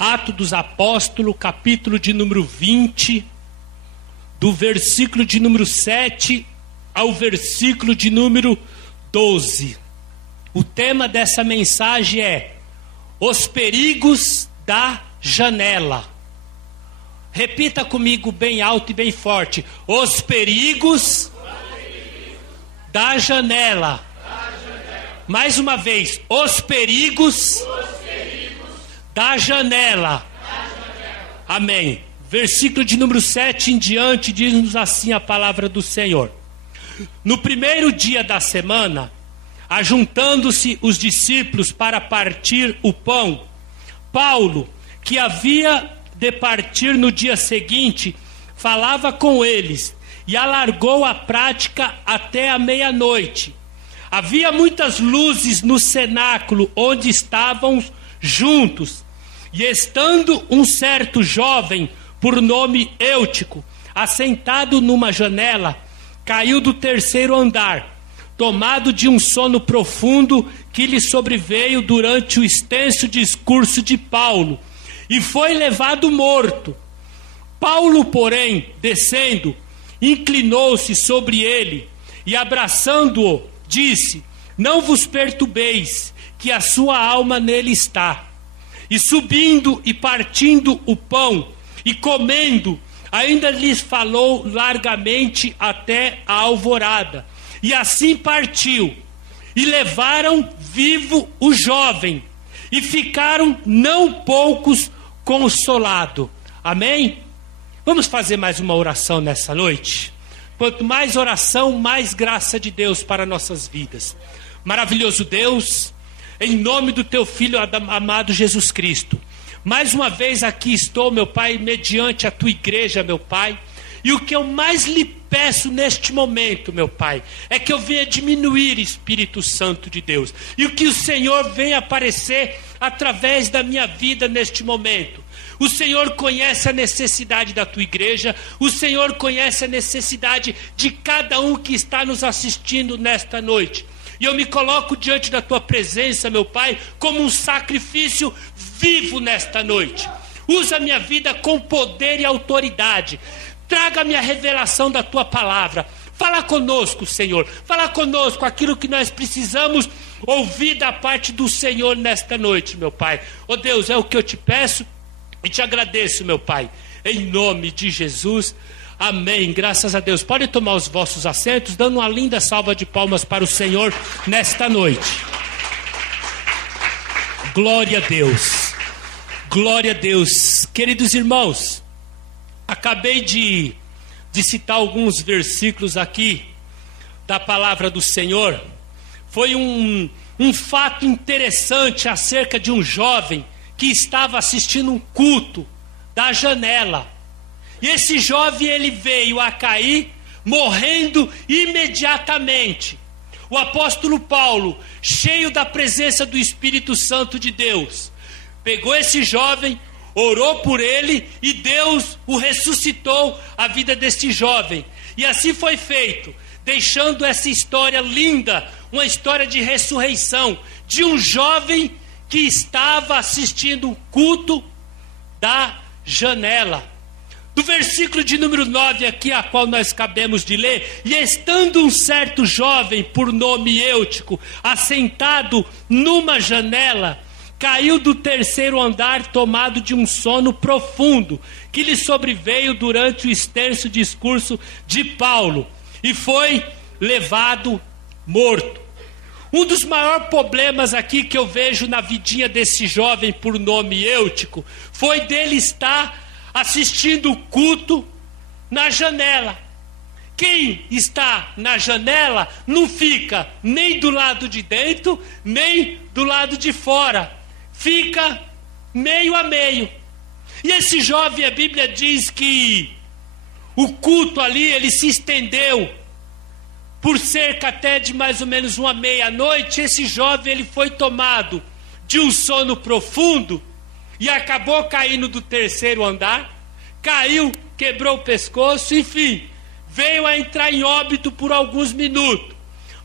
Atos dos Apóstolos, capítulo de número 20, do versículo de número 7 ao versículo de número 12. O tema dessa mensagem é os perigos da janela. Repita comigo bem alto e bem forte: os perigos da janela. Mais uma vez, os perigos da janela. Amém. Versículo de número 7 em diante diz-nos assim a palavra do Senhor. No primeiro dia da semana, ajuntando-se os discípulos para partir o pão, Paulo, que havia de partir no dia seguinte, falava com eles e alargou a prática até a meia-noite. Havia muitas luzes no cenáculo onde estavam juntos, e estando um certo jovem, por nome Eutico, assentado numa janela, caiu do terceiro andar, tomado de um sono profundo que lhe sobreveio durante o extenso discurso de Paulo, e foi levado morto. Paulo, porém, descendo, inclinou-se sobre ele e, abraçando-o, disse: não vos perturbeis, que a sua alma nele está. E subindo e partindo o pão e comendo, ainda lhes falou largamente até a alvorada. E assim partiu, e levaram vivo o jovem, e ficaram não poucos consolados. Amém? Vamos fazer mais uma oração nessa noite? Quanto mais oração, mais graça de Deus para nossas vidas. Maravilhoso Deus, em nome do teu Filho amado Jesus Cristo, mais uma vez aqui estou, meu Pai, mediante a tua igreja, meu Pai. E o que eu mais lhe peço neste momento, meu Pai, é que eu venha diminuir, Espírito Santo de Deus, e o que o Senhor venha aparecer através da minha vida neste momento. O Senhor conhece a necessidade da tua igreja, o Senhor conhece a necessidade de cada um que está nos assistindo nesta noite. E eu me coloco diante da tua presença, meu Pai, como um sacrifício vivo nesta noite. Usa a minha vida com poder e autoridade. Traga-me a revelação da tua palavra. Fala conosco, Senhor. Fala conosco aquilo que nós precisamos ouvir da parte do Senhor nesta noite, meu Pai. Oh Deus, é o que eu te peço e te agradeço, meu Pai. Em nome de Jesus. Amém, graças a Deus. Podem tomar os vossos assentos, dando uma linda salva de palmas para o Senhor nesta noite. Glória a Deus. Glória a Deus. Queridos irmãos, acabei de citar alguns versículos aqui da palavra do Senhor. Foi um fato interessante acerca de um jovem que estava assistindo um culto da janela. E esse jovem, ele veio a cair, morrendo imediatamente. O apóstolo Paulo, cheio da presença do Espírito Santo de Deus, pegou esse jovem, orou por ele e Deus o ressuscitou a vida deste jovem. E assim foi feito, deixando essa história linda, uma história de ressurreição, de um jovem que estava assistindo o culto da janela. Do versículo de número 9 aqui, a qual nós acabamos de ler: e estando um certo jovem, por nome Eutico, assentado numa janela, caiu do terceiro andar, tomado de um sono profundo, que lhe sobreveio durante o extenso discurso de Paulo, e foi levado morto. Um dos maiores problemas aqui que eu vejo na vidinha desse jovem por nome Eutico, foi dele estar assistindo o culto na janela. Quem está na janela não fica nem do lado de dentro, nem do lado de fora. Fica meio a meio. E esse jovem, a Bíblia diz que o culto ali, ele se estendeu por cerca até de mais ou menos uma meia-noite. Esse jovem, ele foi tomado de um sono profundo e acabou caindo do terceiro andar, caiu, quebrou o pescoço, enfim, veio a entrar em óbito por alguns minutos.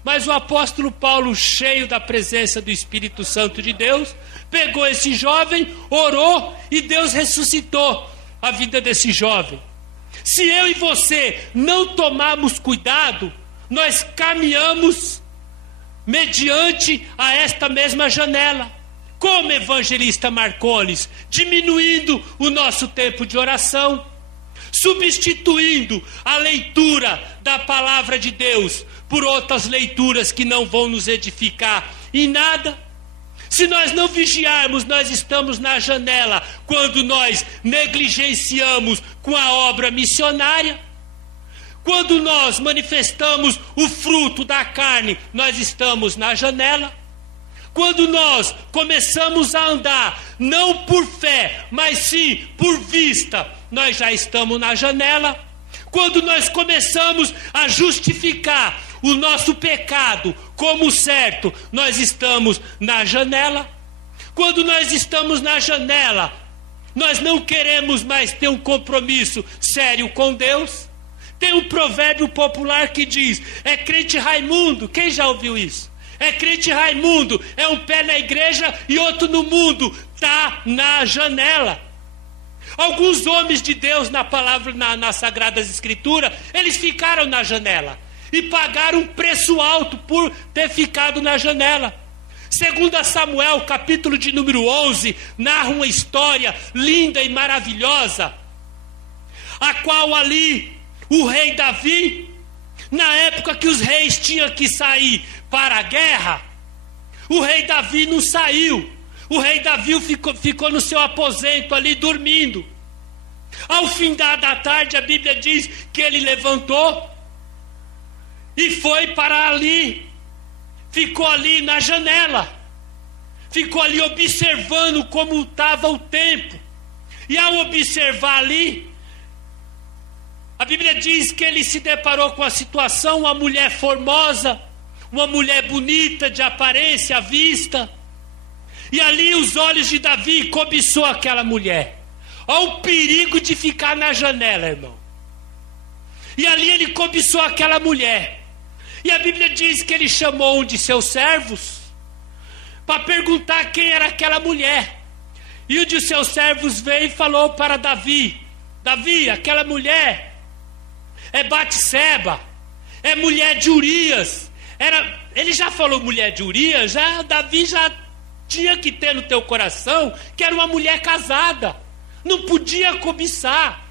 Mas o apóstolo Paulo, cheio da presença do Espírito Santo de Deus, pegou esse jovem, orou e Deus ressuscitou a vida desse jovem. Se eu e você não tomarmos cuidado, nós caminhamos mediante a esta mesma janela, como evangelista Marcones, diminuindo o nosso tempo de oração, substituindo a leitura da palavra de Deus por outras leituras que não vão nos edificar em nada. Se nós não vigiarmos, nós estamos na janela quando nós negligenciamos com a obra missionária. Quando nós manifestamos o fruto da carne, nós estamos na janela. Quando nós começamos a andar, não por fé, mas sim por vista, nós já estamos na janela. Quando nós começamos a justificar o nosso pecado como certo, nós estamos na janela. Quando nós estamos na janela, nós não queremos mais ter um compromisso sério com Deus. Tem um provérbio popular que diz: é crente Raimundo. Quem já ouviu isso? É crente Raimundo, é um pé na igreja e outro no mundo, está na janela. Alguns homens de Deus na palavra, nas Sagradas Escrituras, eles ficaram na janela e pagaram um preço alto por ter ficado na janela. Segundo Samuel, capítulo de número 11, narra uma história linda e maravilhosa, a qual ali o rei Davi, na época que os reis tinham que sair para a guerra, o rei Davi não saiu. O rei Davi ficou no seu aposento ali dormindo. Ao fim da tarde, a Bíblia diz que ele levantou e foi para ali, ficou ali na janela, ficou ali observando como estava o tempo. E ao observar ali, a Bíblia diz que ele se deparou com a situação, uma mulher formosa, uma mulher bonita de aparência à vista. E ali os olhos de Davi cobiçou aquela mulher. Olha o perigo de ficar na janela, irmão. E ali ele cobiçou aquela mulher. E a Bíblia diz que ele chamou um de seus servos para perguntar quem era aquela mulher. E um de seus servos veio e falou para Davi: Davi, aquela mulher é Batseba, é mulher de Urias. Ele já falou mulher de Urias, Davi já tinha que ter no teu coração que era uma mulher casada, não podia cobiçar.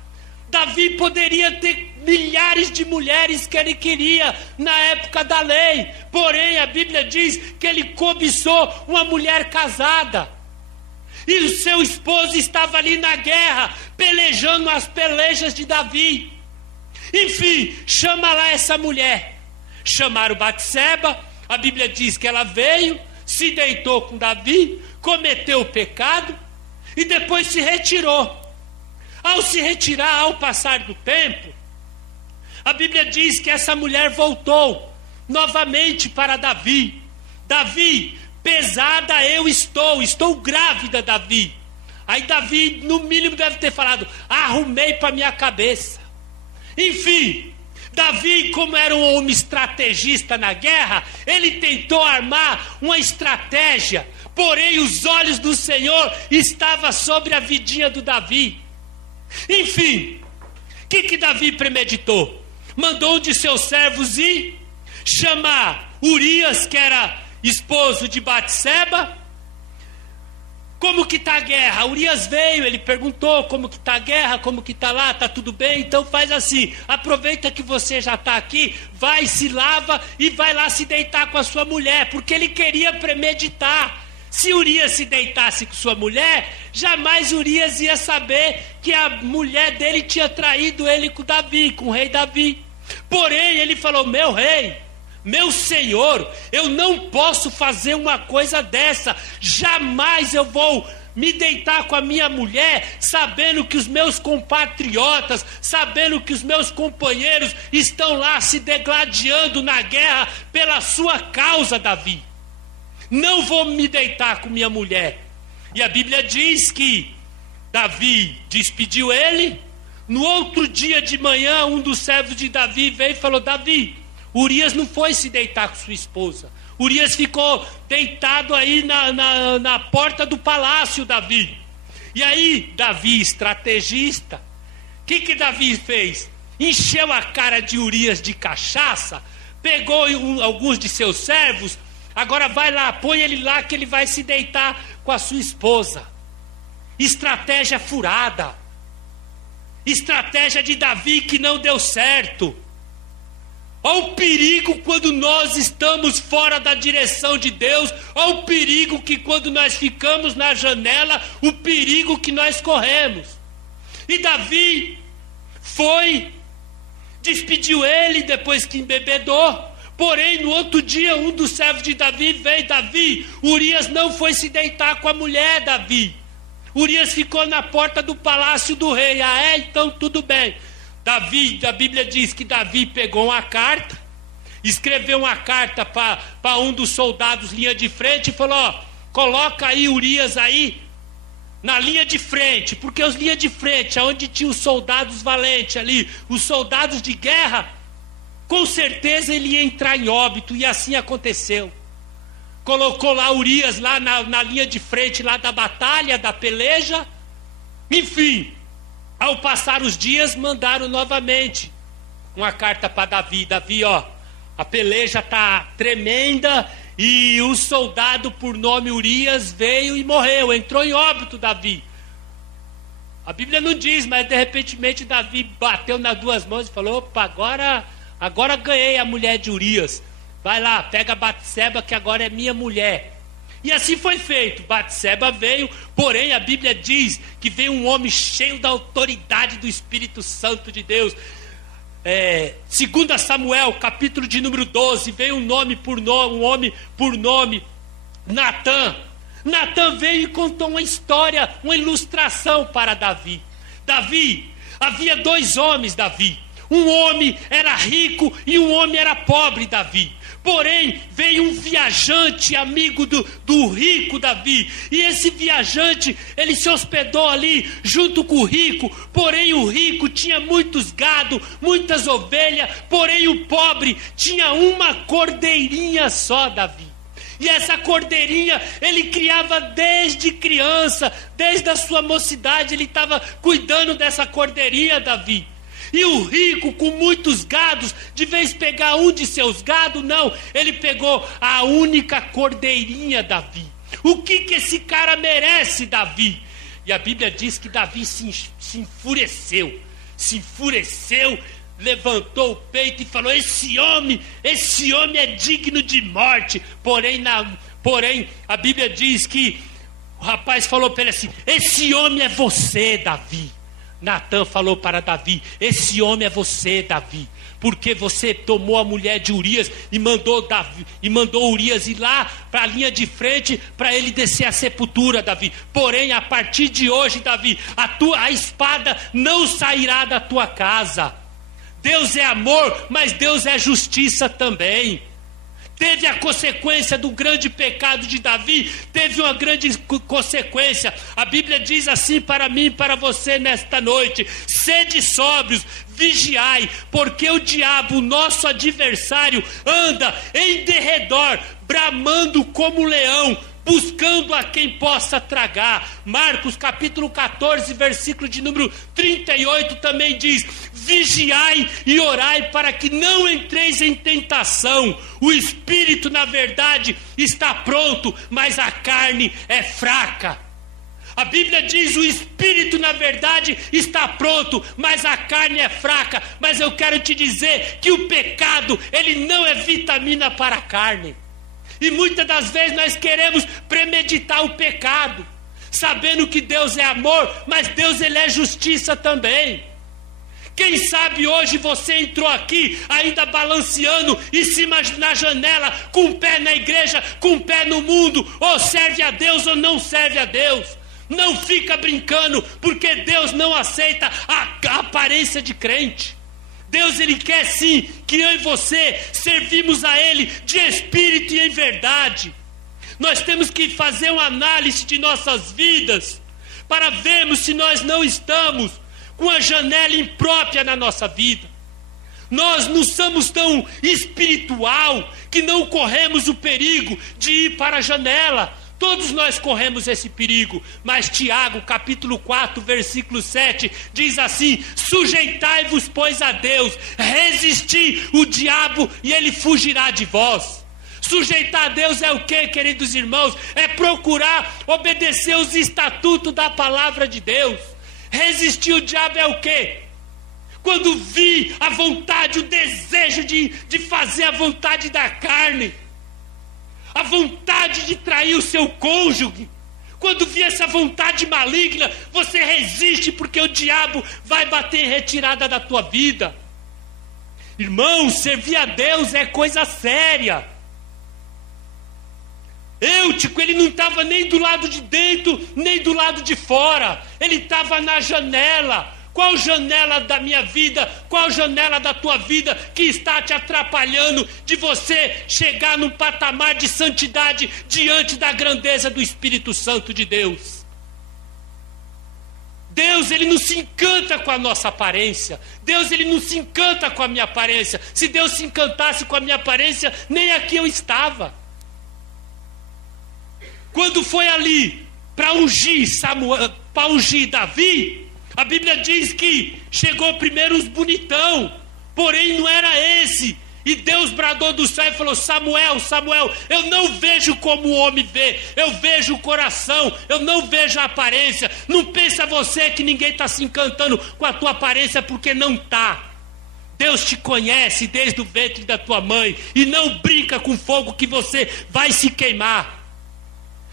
Davi poderia ter milhares de mulheres que ele queria na época da lei, porém a Bíblia diz que ele cobiçou uma mulher casada. E o seu esposo estava ali na guerra, pelejando as pelejas de Davi. Enfim, chama lá essa mulher. Chamaram Batseba, a Bíblia diz que ela veio, se deitou com Davi, cometeu o pecado e depois se retirou. Ao se retirar, ao passar do tempo, a Bíblia diz que essa mulher voltou novamente para Davi. Davi, pesada eu estou grávida, Davi. Aí Davi, no mínimo, deve ter falado: arrumei para minha cabeça. Enfim, Davi, como era um homem estrategista na guerra, ele tentou armar uma estratégia, porém os olhos do Senhor estavam sobre a vidinha do Davi. Enfim, o que Davi premeditou? Mandou um de seus servos ir chamar Urias, que era esposo de Batseba. Como que está a guerra? Urias veio, ele perguntou como que está a guerra, como que está lá, está tudo bem? Então faz assim, aproveita que você já está aqui, vai, se lava e vai lá se deitar com a sua mulher, porque ele queria premeditar. Se Urias se deitasse com sua mulher, jamais Urias ia saber que a mulher dele tinha traído ele com Davi, com o rei Davi. Porém, ele falou: meu rei, meu senhor, eu não posso fazer uma coisa dessa. Jamais eu vou me deitar com a minha mulher, sabendo que os meus compatriotas, sabendo que os meus companheiros estão lá se degladiando na guerra pela sua causa, Davi. Não vou me deitar com minha mulher. E a Bíblia diz que Davi despediu ele. No outro dia de manhã, um dos servos de Davi veio e falou: Davi, Urias não foi se deitar com sua esposa. Urias ficou deitado aí na porta do palácio, Davi. E aí, Davi, estrategista, o que Davi fez? Encheu a cara de Urias de cachaça, pegou alguns de seus servos, agora vai lá, põe ele lá que ele vai se deitar com a sua esposa. Estratégia furada. Estratégia de Davi que não deu certo. Olha o perigo quando nós estamos fora da direção de Deus. Olha o perigo que quando nós ficamos na janela, o perigo que nós corremos. E Davi foi, despediu ele depois que embebedou. Porém, no outro dia, um dos servos de Davi veio: Davi, Urias não foi se deitar com a mulher, Davi. Urias ficou na porta do palácio do rei. Ah, então tudo bem. Davi, a Bíblia diz que Davi pegou uma carta, escreveu uma carta para um dos soldados linha de frente e falou: ó, coloca aí Urias aí na linha de frente, porque os linha de frente, onde tinha os soldados valentes ali, os soldados de guerra, com certeza ele ia entrar em óbito, e assim aconteceu. Colocou lá Urias lá na linha de frente lá da batalha, da peleja. Enfim, ao passar os dias, mandaram novamente uma carta para Davi. Davi, ó, a peleja está tremenda e o soldado por nome Urias veio e morreu, entrou em óbito, Davi. A Bíblia não diz, mas de repente Davi bateu nas duas mãos e falou: opa, agora ganhei a mulher de Urias. Vai lá, pega Batseba que agora é minha mulher. E assim foi feito. Batseba veio, porém a Bíblia diz que veio um homem cheio da autoridade do Espírito Santo de Deus. 2 Samuel, capítulo de número 12, veio um homem por nome, Natã. Natã veio e contou uma história, uma ilustração para Davi. Davi, havia dois homens, Davi. Um homem era rico e um homem era pobre, Davi. Porém, veio um viajante, amigo do rico Davi. E esse viajante, ele se hospedou ali junto com o rico. Porém, o rico tinha muitos gado, muitas ovelhas. Porém, o pobre tinha uma cordeirinha só, Davi. E essa cordeirinha ele criava desde criança, desde a sua mocidade. Ele estava cuidando dessa cordeirinha, Davi. E o rico, com muitos gados, de vez pegar um de seus gados, não, ele pegou a única cordeirinha, Davi. O que esse cara merece, Davi? E a Bíblia diz que Davi se enfureceu, levantou o peito e falou: esse homem é digno de morte. Porém, a Bíblia diz que o rapaz falou para ele assim: esse homem é você, Davi. Natã falou para Davi: esse homem é você, Davi, porque você tomou a mulher de Urias e mandou Urias ir lá para a linha de frente para ele descer a sepultura, Davi. Porém, a partir de hoje, Davi, a espada não sairá da tua casa. Deus é amor, mas Deus é justiça também. Teve a consequência do grande pecado de Davi, teve uma grande consequência. A Bíblia diz assim para mim e para você nesta noite: sede sóbrios, vigiai, porque o diabo, nosso adversário, anda em derredor, bramando como leão, buscando a quem possa tragar. Marcos capítulo 14, versículo de número 38 também diz: vigiai e orai para que não entreis em tentação. O espírito, na verdade, está pronto, mas a carne é fraca. A Bíblia diz: o espírito, na verdade, está pronto, mas a carne é fraca. Mas eu quero te dizer que o pecado, ele não é vitamina para a carne. E muitas das vezes nós queremos premeditar o pecado, sabendo que Deus é amor, mas Deus, ele é justiça também. Quem sabe hoje você entrou aqui ainda balanceando em cima na janela, com um pé na igreja, com um pé no mundo, ou serve a Deus ou não serve a Deus. Não fica brincando, porque Deus não aceita a aparência de crente. Deus, ele quer sim que eu e você servimos a ele de espírito e em verdade. Nós temos que fazer uma análise de nossas vidas para vermos se nós não estamos com a janela imprópria na nossa vida. Nós não somos tão espiritual que não corremos o perigo de ir para a janela. Todos nós corremos esse perigo, mas Tiago, capítulo 4, versículo 7, diz assim: sujeitai-vos, pois, a Deus, resisti o diabo e ele fugirá de vós. Sujeitar a Deus é o que, queridos irmãos? É procurar obedecer os estatutos da palavra de Deus. Resistir o diabo é o que? Quando vi a vontade, o desejo de fazer a vontade da carne, a vontade de trair o seu cônjuge, quando vi essa vontade maligna, você resiste, porque o diabo vai bater em retirada da tua vida. Irmãos, servir a Deus é coisa séria. Eutico, ele não estava nem do lado de dentro, nem do lado de fora. Ele estava na janela. Qual janela da minha vida, qual janela da tua vida que está te atrapalhando de você chegar num patamar de santidade diante da grandeza do Espírito Santo de Deus? Deus, ele não se encanta com a nossa aparência. Deus, ele não se encanta com a minha aparência. Se Deus se encantasse com a minha aparência, nem aqui eu estava. Quando foi ali para ungir Davi, a Bíblia diz que chegou primeiro os bonitão, porém não era esse. E Deus bradou do céu e falou: Samuel, Samuel, eu não vejo como o homem vê, eu vejo o coração, eu não vejo a aparência. Não pensa você que ninguém está se encantando com a tua aparência, porque não está. Deus te conhece desde o ventre da tua mãe, e não brinca com fogo que você vai se queimar.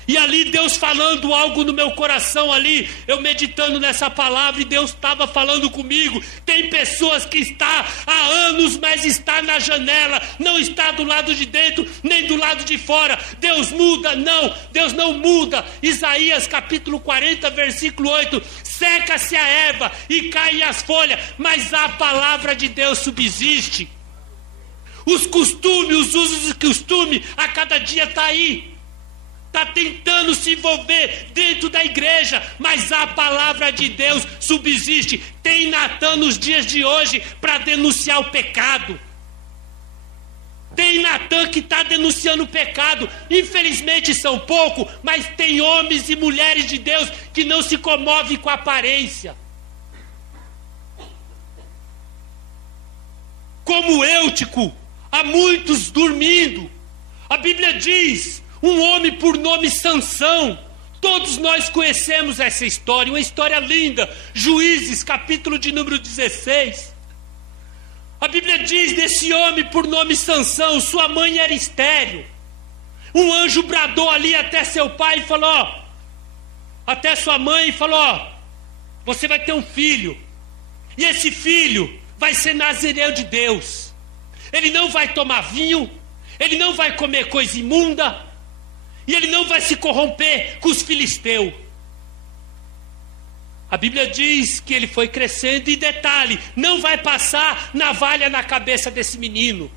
E ali Deus falando algo no meu coração ali, eu meditando nessa palavra, e Deus estava falando comigo. Tem pessoas que está há anos, mas está na janela, não está do lado de dentro, nem do lado de fora. Deus muda? Não, Deus não muda. Isaías capítulo 40, versículo 8, seca-se a erva e caem as folhas, mas a palavra de Deus subsiste. Os costumes, os usos e costumes, a cada dia está aí. Está tentando se envolver dentro da igreja, mas a palavra de Deus subsiste. Tem Natan nos dias de hoje para denunciar o pecado. Tem Natan que está denunciando o pecado. Infelizmente são poucos, mas tem homens e mulheres de Deus que não se comovem com a aparência. Como Eutico, há muitos dormindo. A Bíblia diz: um homem por nome Sansão. Todos nós conhecemos essa história, uma história linda. Juízes, capítulo de número 16. A Bíblia diz desse homem por nome Sansão, sua mãe era estéril. Um anjo bradou ali até seu pai e falou, até sua mãe, e falou: você vai ter um filho, e esse filho vai ser nazireu de Deus. Ele não vai tomar vinho, ele não vai comer coisa imunda, e ele não vai se corromper com os filisteus. A Bíblia diz que ele foi crescendo, e detalhe, não vai passar navalha na cabeça desse menino.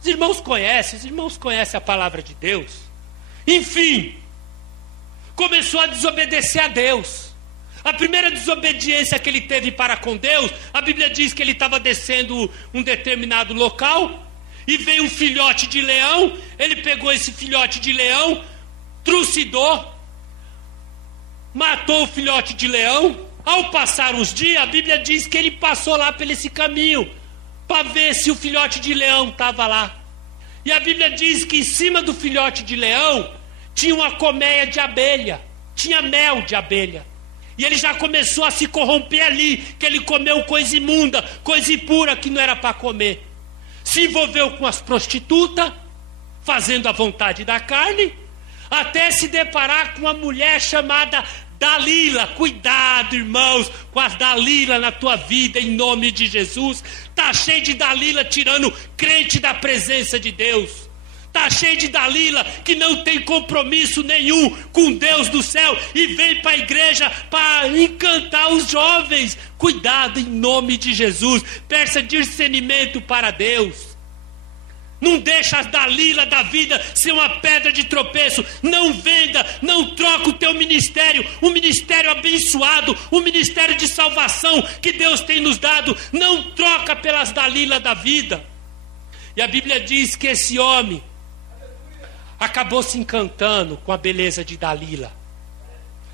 Os irmãos conhecem a palavra de Deus. Enfim, começou a desobedecer a Deus. A primeira desobediência que ele teve para com Deus, a Bíblia diz que ele estava descendo um determinado local, e veio um filhote de leão. Ele pegou esse filhote de leão, trucidou, matou o filhote de leão. Ao passar uns dias, a Bíblia diz que ele passou lá por esse caminho para ver se o filhote de leão estava lá. E a Bíblia diz que em cima do filhote de leão tinha uma colmeia de abelha, tinha mel de abelha. E ele já começou a se corromper ali, que ele comeu coisa imunda, coisa impura que não era para comer. Se envolveu com as prostitutas, fazendo a vontade da carne, até se deparar com uma mulher chamada Dalila. Cuidado, irmãos, com as Dalila na tua vida, em nome de Jesus. Está cheio de Dalila tirando crente da presença de Deus. Está cheio de Dalila que não tem compromisso nenhum com Deus do céu e vem para a igreja para encantar os jovens. Cuidado, em nome de Jesus. Peça discernimento para Deus. Não deixa as Dalila da vida ser uma pedra de tropeço. Não venda, não troca o teu ministério. Um ministério abençoado, um ministério de salvação que Deus tem nos dado. Não troca pelas Dalila da vida. E a Bíblia diz que esse homem acabou se encantando com a beleza de Dalila.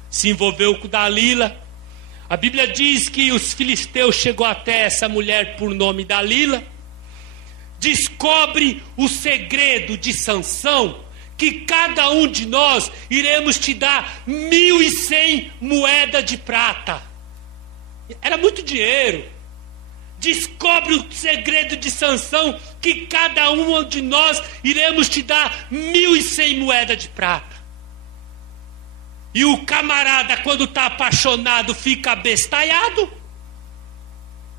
Se envolveu com Dalila. A Bíblia diz que os filisteus chegou até essa mulher por nome Dalila. Descobre o segredo de Sansão, que cada um de nós iremos te dar 1.100 moedas de prata. Era muito dinheiro. Descobre o segredo de Sansão, que cada um de nós iremos te dar 1.100 moedas de prata. E o camarada, quando está apaixonado, fica abestalhado.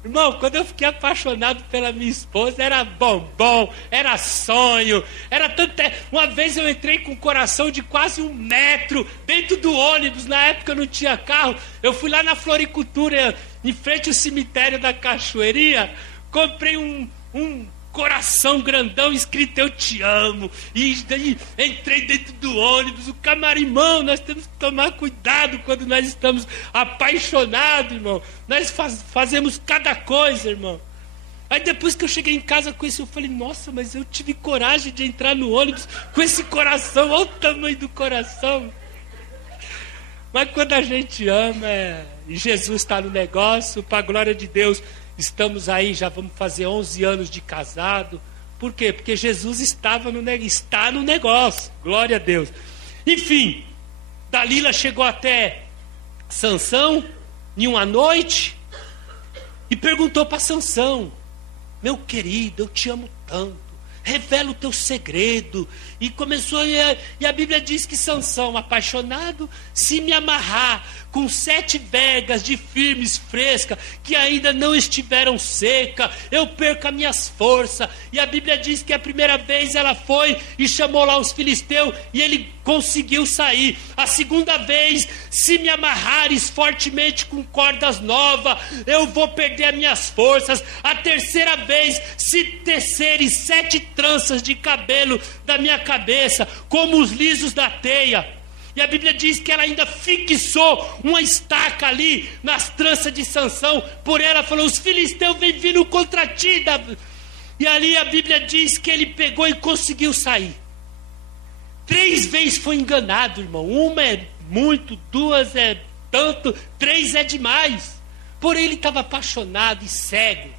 Irmão, quando eu fiquei apaixonado pela minha esposa, era bombom, era sonho, era tanto. Uma vez eu entrei com um coração de quase 1 metro dentro do ônibus. Na época eu não tinha carro. Eu fui lá na floricultura, em frente ao cemitério da Cachoeirinha, comprei um coração grandão escrito "Eu te amo", e daí entrei dentro do ônibus. O camarim, irmão, nós temos que tomar cuidado quando nós estamos apaixonados, irmão. Nós fazemos cada coisa, irmão. Aí depois que eu cheguei em casa com isso, eu falei: nossa, mas eu tive coragem de entrar no ônibus com esse coração. Olha o tamanho do coração. Mas quando a gente ama, e Jesus está no negócio, para a glória de Deus. Estamos aí, já vamos fazer 11 anos de casado. Por quê? Porque Jesus está no negócio. Glória a Deus. Enfim, Dalila chegou até Sansão em uma noite e perguntou para Sansão: meu querido, eu te amo tanto, revela o teu segredo. E começou, e a Bíblia diz que Sansão, apaixonado, se me amarrar com 7 vergas de firmes frescas, que ainda não estiveram secas, eu perco as minhas forças. E a Bíblia diz que a primeira vez ela foi e chamou lá os filisteus, e ele conseguiu sair. A segunda vez: se me amarrares fortemente com cordas novas, eu vou perder as minhas forças. A terceira vez: se teceres 7 tranças de cabelo da minha cabeça, como os lisos da teia. E a Bíblia diz que ela ainda fixou uma estaca ali nas tranças de Sansão. Por ela falou: os filisteus vêm vindo contra ti. E ali a Bíblia diz que ele pegou e conseguiu sair. 3 vezes foi enganado, irmão. 1 é muito, 2 é tanto, 3 é demais. Porém ele estava apaixonado e cego.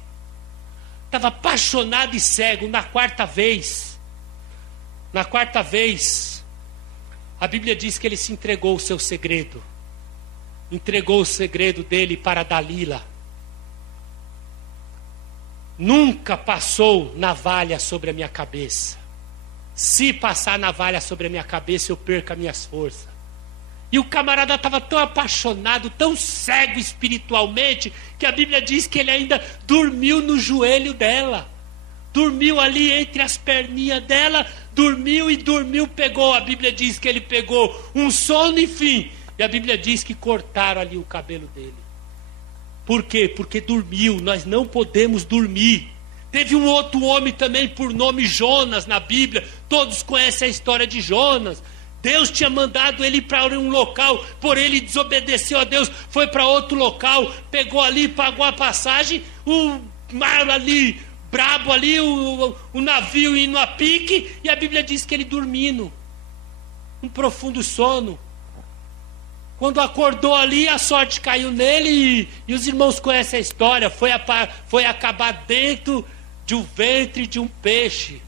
Estava apaixonado e cego. Na quarta vez, a Bíblia diz que ele se entregou o seu segredo. Entregou o segredo dele para Dalila. Nunca passou navalha sobre a minha cabeça. Se passar navalha sobre a minha cabeça, eu perco as minhas forças. E o camarada estava tão apaixonado, tão cego espiritualmente, que a Bíblia diz que ele ainda dormiu no joelho dela. Dormiu ali entre as perninhas dela, dormiu, pegou. A Bíblia diz que ele pegou um sono, enfim. E a Bíblia diz que cortaram ali o cabelo dele. Por quê? Porque dormiu. Nós não podemos dormir. Teve um outro homem também por nome Jonas na Bíblia. Todos conhecem a história de Jonas. Deus tinha mandado ele para um local, porém ele desobedeceu a Deus, foi para outro local, pegou ali, pagou a passagem, o mar ali, brabo ali, o navio indo a pique, e a Bíblia diz que ele dormindo, um profundo sono. Quando acordou ali, a sorte caiu nele, e os irmãos conhecem a história, foi acabar dentro de um ventre de um peixe.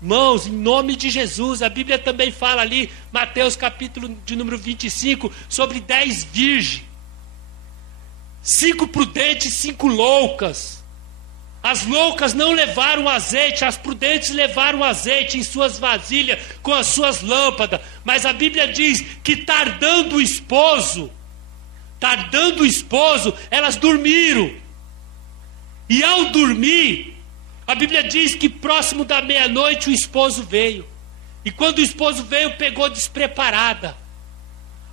Irmãos, em nome de Jesus, a Bíblia também fala ali, Mateus capítulo de número 25, sobre 10 virgens. 5 prudentes, 5 loucas. As loucas não levaram azeite, as prudentes levaram azeite em suas vasilhas, com as suas lâmpadas. Mas a Bíblia diz que tardando o esposo, elas dormiram. E ao dormir, a Bíblia diz que próximo da meia-noite o esposo veio. E quando o esposo veio, pegou despreparada.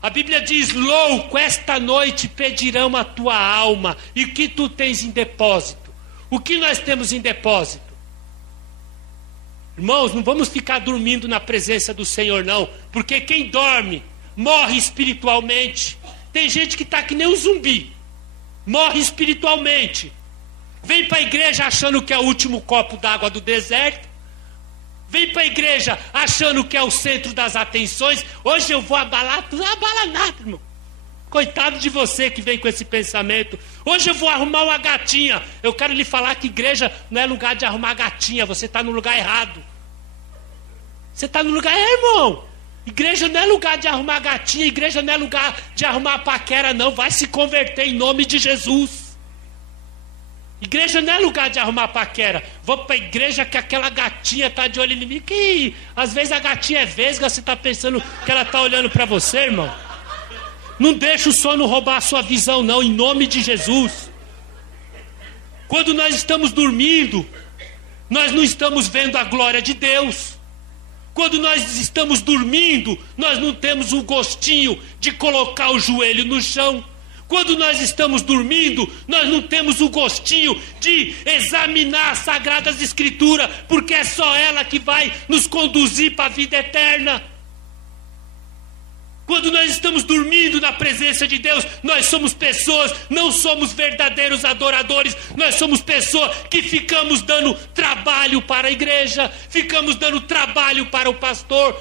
A Bíblia diz: louco, esta noite pedirão a tua alma. E o que tu tens em depósito? O que nós temos em depósito? Irmãos, não vamos ficar dormindo na presença do Senhor, não. Porque quem dorme, morre espiritualmente. Tem gente que está que nem um zumbi. Morre espiritualmente. Vem para a igreja achando que é o último copo d'água do deserto. Vem para a igreja achando que é o centro das atenções. Hoje eu vou abalar tudo. Não abala nada, irmão. Coitado de você que vem com esse pensamento. Hoje eu vou arrumar uma gatinha. Eu quero lhe falar que igreja não é lugar de arrumar gatinha. Você está no lugar errado. Você está no lugar errado, irmão. Igreja não é lugar de arrumar gatinha. Igreja não é lugar de arrumar paquera, não. Vai se converter em nome de Jesus. Igreja não é lugar de arrumar paquera. Vou para a igreja que aquela gatinha está de olho em mim. Que às vezes a gatinha é vesga. Você está pensando que ela está olhando para você, irmão. Não deixa o sono roubar a sua visão, não, em nome de Jesus. Quando nós estamos dormindo, nós não estamos vendo a glória de Deus. Quando nós estamos dormindo, nós não temos o gostinho de colocar o joelho no chão. Quando nós estamos dormindo, nós não temos o gostinho de examinar as Sagradas Escrituras, porque é só ela que vai nos conduzir para a vida eterna. Quando nós estamos dormindo na presença de Deus, nós somos pessoas, não somos verdadeiros adoradores, nós somos pessoas que ficamos dando trabalho para a igreja, ficamos dando trabalho para o pastor.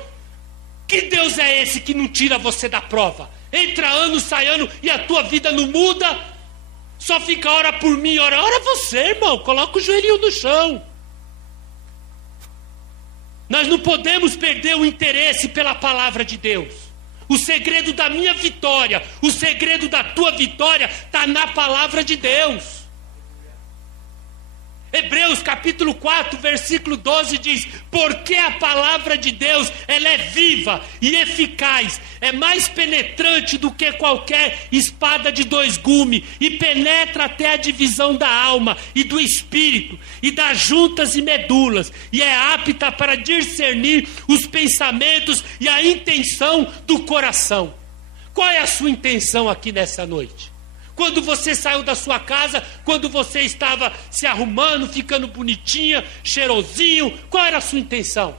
Que Deus é esse que não tira você da prova? Entra ano, sai ano e a tua vida não muda? Só fica ora por mim, ora você, irmão, coloca o joelhinho no chão. Nós não podemos perder o interesse pela palavra de Deus. O segredo da minha vitória, o segredo da tua vitória está na palavra de Deus. Hebreus capítulo 4, versículo 12 diz: porque a palavra de Deus, ela é viva e eficaz, é mais penetrante do que qualquer espada de dois gumes, e penetra até a divisão da alma e do espírito, e das juntas e medulas, e é apta para discernir os pensamentos e a intenção do coração. Qual é a sua intenção aqui nessa noite? Quando você saiu da sua casa, quando você estava se arrumando, ficando bonitinha, cheirosinho, qual era a sua intenção?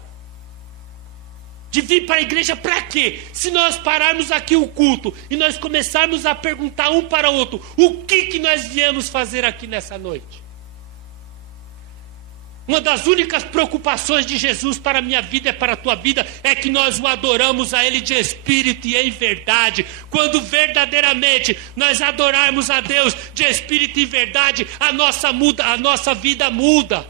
De vir para a igreja para quê? Se nós pararmos aqui o culto e nós começarmos a perguntar um para o outro, o que nós viemos fazer aqui nessa noite? Uma das únicas preocupações de Jesus para a minha vida e para a tua vida é que nós o adoramos a Ele de espírito e em verdade. Quando verdadeiramente nós adorarmos a Deus de espírito e verdade, a nossa vida muda.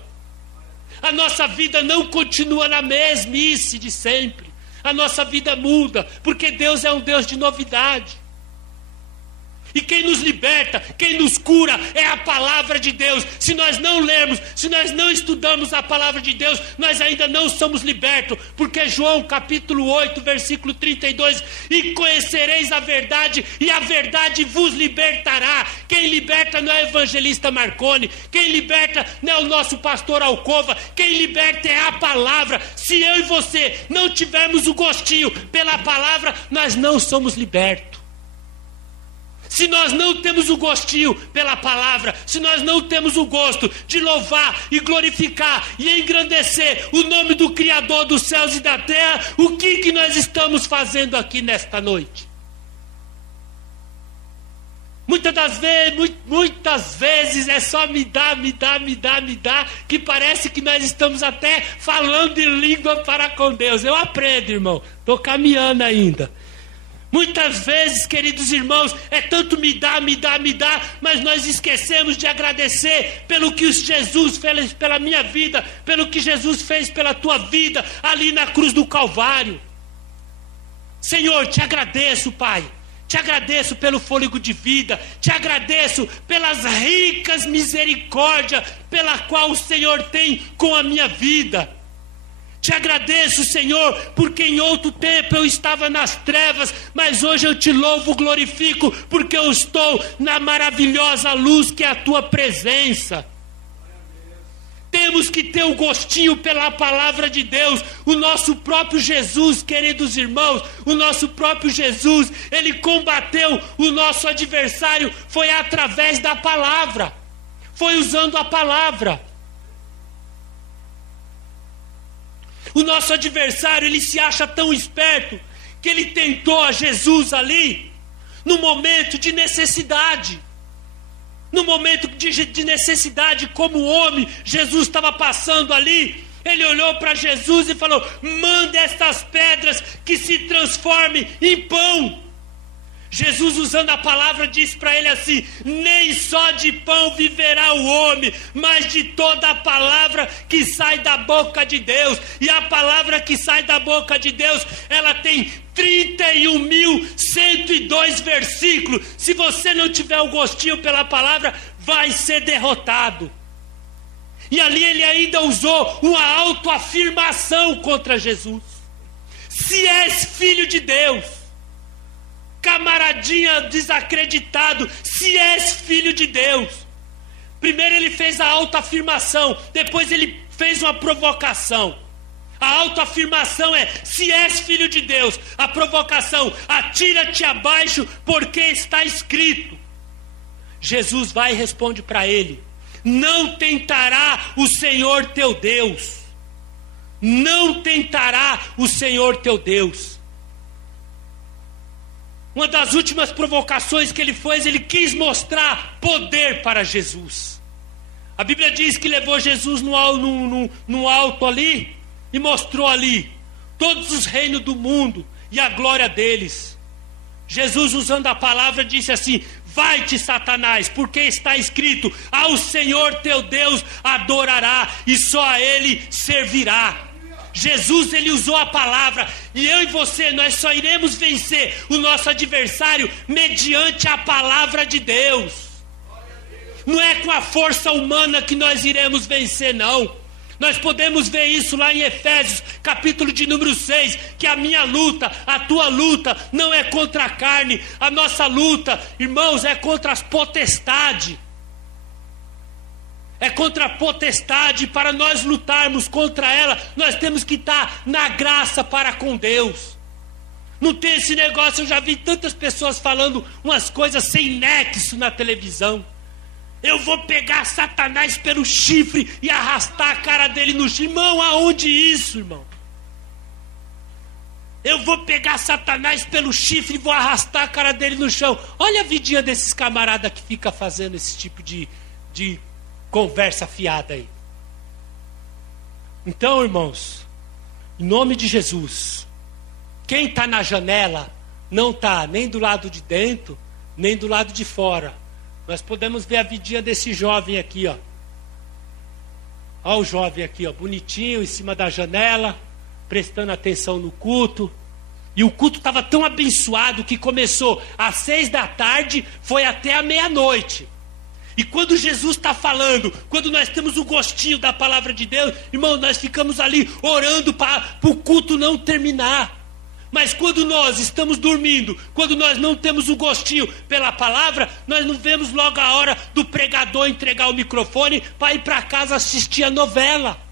A nossa vida não continua na mesmice de sempre. A nossa vida muda, porque Deus é um Deus de novidade. E quem nos liberta, quem nos cura é a palavra de Deus. Se nós não lermos, se nós não estudamos a palavra de Deus, nós ainda não somos libertos. Porque João capítulo 8, versículo 32, e conhecereis a verdade, e a verdade vos libertará. Quem liberta não é o evangelista Marconi, quem liberta não é o nosso pastor Alcova, quem liberta é a palavra. Se eu e você não tivermos o gostinho pela palavra, nós não somos libertos. Se nós não temos o gostinho pela palavra, se nós não temos o gosto de louvar e glorificar e engrandecer o nome do Criador dos céus e da terra, o que nós estamos fazendo aqui nesta noite? Muitas vezes é só me dá, que parece que nós estamos até falando em língua para com Deus. Eu aprendo, irmão, estou caminhando ainda. Muitas vezes, queridos irmãos, é tanto me dá, mas nós esquecemos de agradecer pelo que Jesus fez pela minha vida, pelo que Jesus fez pela tua vida, ali na cruz do Calvário. Senhor, te agradeço, Pai. Te agradeço pelo fôlego de vida, te agradeço pelas ricas misericórdias pela qual o Senhor tem com a minha vida. Te agradeço, Senhor, porque em outro tempo eu estava nas trevas, mas hoje eu te louvo, glorifico, porque eu estou na maravilhosa luz que é a tua presença. Temos que ter o gostinho pela palavra de Deus. O nosso próprio Jesus, queridos irmãos, o nosso próprio Jesus, ele combateu o nosso adversário, foi através da palavra, foi usando a palavra. O nosso adversário, ele se acha tão esperto que ele tentou a Jesus ali, no momento de necessidade. No momento de necessidade, como homem, Jesus estava passando ali. Ele olhou para Jesus e falou: manda estas pedras que se transformem em pão. Jesus, usando a palavra, disse para ele assim: nem só de pão viverá o homem, mas de toda a palavra que sai da boca de Deus. E a palavra que sai da boca de Deus, ela tem 31.102 versículos. Se você não tiver o gostinho pela palavra, vai ser derrotado. E ali ele ainda usou uma autoafirmação contra Jesus: se és filho de Deus, camaradinha desacreditado, se és filho de Deus. Primeiro ele fez a autoafirmação, depois ele fez uma provocação. A autoafirmação é: se és filho de Deus. A provocação: atira-te abaixo, porque está escrito. Jesus vai e responde para ele: não tentará o Senhor teu Deus. Não tentará o Senhor teu Deus. Uma das últimas provocações que ele fez, ele quis mostrar poder para Jesus. A Bíblia diz que levou Jesus no alto ali e mostrou ali todos os reinos do mundo e a glória deles. Jesus, usando a palavra, disse assim: vai-te, Satanás, porque está escrito: ao Senhor teu Deus adorará e só a Ele servirá. Jesus, ele usou a palavra, e eu e você, nós só iremos vencer o nosso adversário mediante a palavra de Deus. Não é com a força humana que nós iremos vencer, não. Nós podemos ver isso lá em Efésios, capítulo de número 6, que a minha luta, a tua luta, não é contra a carne. A nossa luta, irmãos, é contra as potestades. É contra a potestade. Para nós lutarmos contra ela, nós temos que estar na graça para com Deus. Não tem esse negócio. Eu já vi tantas pessoas falando umas coisas sem nexo na televisão. Eu vou pegar Satanás pelo chifre e arrastar a cara dele no chão. Irmão, aonde isso, irmão? Eu vou pegar Satanás pelo chifre e vou arrastar a cara dele no chão. Olha a vidinha desses camaradas que fica fazendo esse tipo de conversa fiada aí. Então, irmãos, em nome de Jesus, quem está na janela não está nem do lado de dentro, nem do lado de fora. Nós podemos ver a vidinha desse jovem aqui, ó. Olha o jovem aqui, ó, bonitinho, em cima da janela, prestando atenção no culto. E o culto estava tão abençoado que começou às 6 da tarde, foi até a meia-noite. E quando Jesus está falando, quando nós temos o gostinho da palavra de Deus, irmão, nós ficamos ali orando para o culto não terminar. Mas quando nós estamos dormindo, quando nós não temos o gostinho pela palavra, nós não vemos logo a hora do pregador entregar o microfone para ir para casa assistir a novela.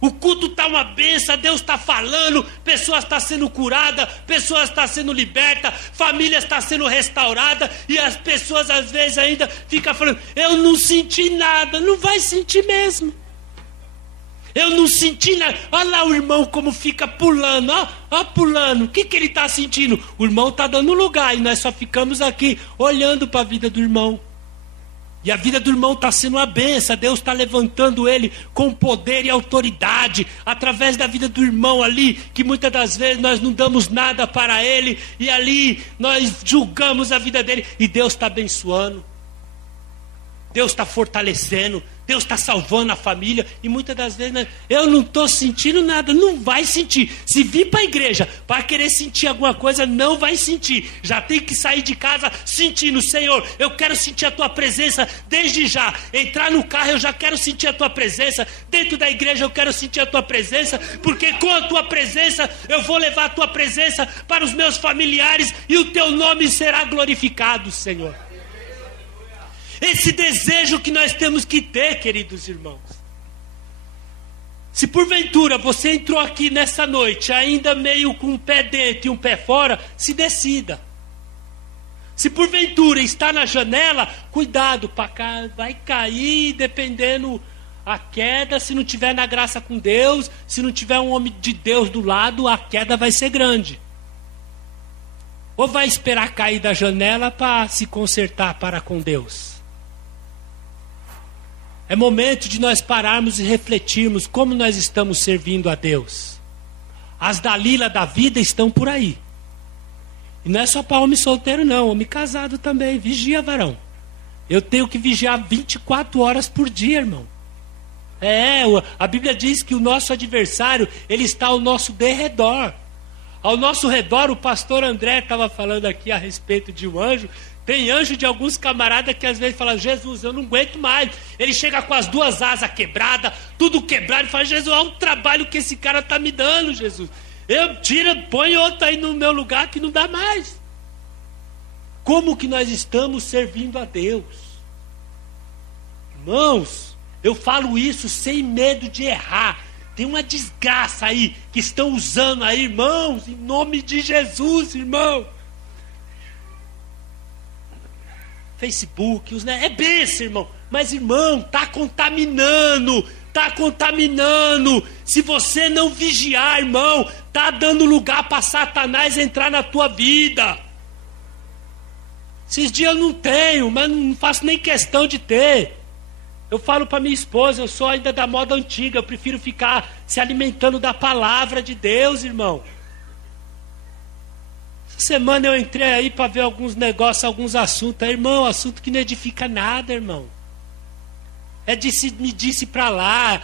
O culto está uma benção, Deus está falando, pessoas estão sendo curadas, pessoas estão sendo libertas, famílias estão sendo restauradas, e as pessoas às vezes ainda ficam falando: eu não senti nada. Não vai sentir mesmo. Eu não senti nada. Olha lá o irmão como fica pulando, ó pulando. O que ele está sentindo? O irmão está dando lugar e nós só ficamos aqui olhando para a vida do irmão. E a vida do irmão está sendo uma benção. Deus está levantando ele com poder e autoridade através da vida do irmão ali, que muitas das vezes nós não damos nada para ele, e ali nós julgamos a vida dele, e Deus está abençoando, Deus está fortalecendo, Deus está salvando a família. E muitas das vezes eu não estou sentindo nada. Não vai sentir. Se vir para a igreja para querer sentir alguma coisa, não vai sentir. Já tem que sair de casa sentindo: Senhor, eu quero sentir a tua presença desde já. Entrar no carro, eu já quero sentir a tua presença. Dentro da igreja, eu quero sentir a tua presença, porque com a tua presença eu vou levar a tua presença para os meus familiares, e o teu nome será glorificado, Senhor. Esse desejo que nós temos que ter, queridos irmãos. Se porventura você entrou aqui nessa noite ainda meio com um pé dentro e um pé fora, se decida. Se porventura está na janela, cuidado, para cá vai cair, dependendo A queda, se não tiver na graça com Deus, se não tiver um homem de Deus do lado, a queda vai ser grande. Ou vai esperar cair da janela para se consertar para com Deus? É momento de nós pararmos e refletirmos como nós estamos servindo a Deus. As Dalila da vida estão por aí. E não é só para homem solteiro não, homem casado também. Vigia, varão. Eu tenho que vigiar 24 horas por dia, irmão. A Bíblia diz que o nosso adversário, ele está ao nosso derredor. Ao nosso redor, o pastor André estava falando aqui a respeito de um anjo. Tem anjo de alguns camaradas que às vezes falam: Jesus, eu não aguento mais. Ele chega com as duas asas quebradas, tudo quebrado, e fala: Jesus, olha o trabalho que esse cara está me dando, Jesus. Põe outro aí no meu lugar que não dá mais. Como que nós estamos servindo a Deus? Irmãos, eu falo isso sem medo de errar. Tem uma desgraça aí que estão usando aí, irmãos, em nome de Jesus, irmão. Facebook, é bênção, irmão. Mas, irmão, está contaminando. Está contaminando. Se você não vigiar, irmão, está dando lugar para Satanás entrar na tua vida. Esses dias eu não tenho, mas não faço nem questão de ter. Eu falo para minha esposa, eu sou ainda da moda antiga, eu prefiro ficar se alimentando da palavra de Deus, irmão. Essa semana eu entrei aí para ver alguns negócios, alguns assuntos. Irmão, assunto que não edifica nada, irmão. É disse-me disse para lá,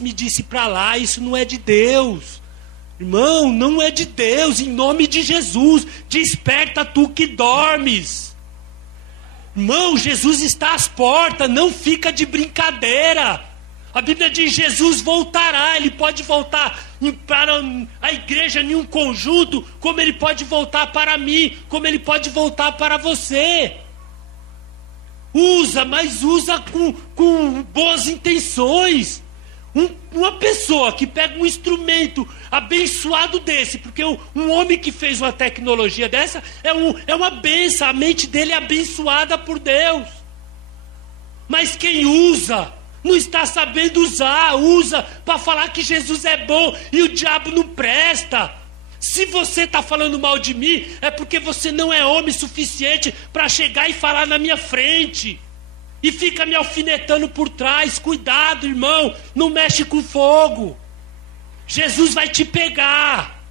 me disse para lá, isso não é de Deus. Irmão, não é de Deus, em nome de Jesus. Desperta tu que dormes. Irmão, Jesus está às portas, não fica de brincadeira. A Bíblia diz: Jesus voltará. Ele pode voltar para a igreja em um conjunto, como ele pode voltar para mim, como ele pode voltar para você. Usa, mas usa com boas intenções. Uma pessoa que pega um instrumento abençoado desse, porque um homem que fez uma tecnologia dessa é uma benção, a mente dele é abençoada por Deus. Mas quem usa, não está sabendo usar, usa para falar que Jesus é bom e o diabo não presta. Se você está falando mal de mim, é porque você não é homem suficiente para chegar e falar na minha frente. E fica me alfinetando por trás. Cuidado, irmão, não mexe com fogo. Jesus vai te pegar.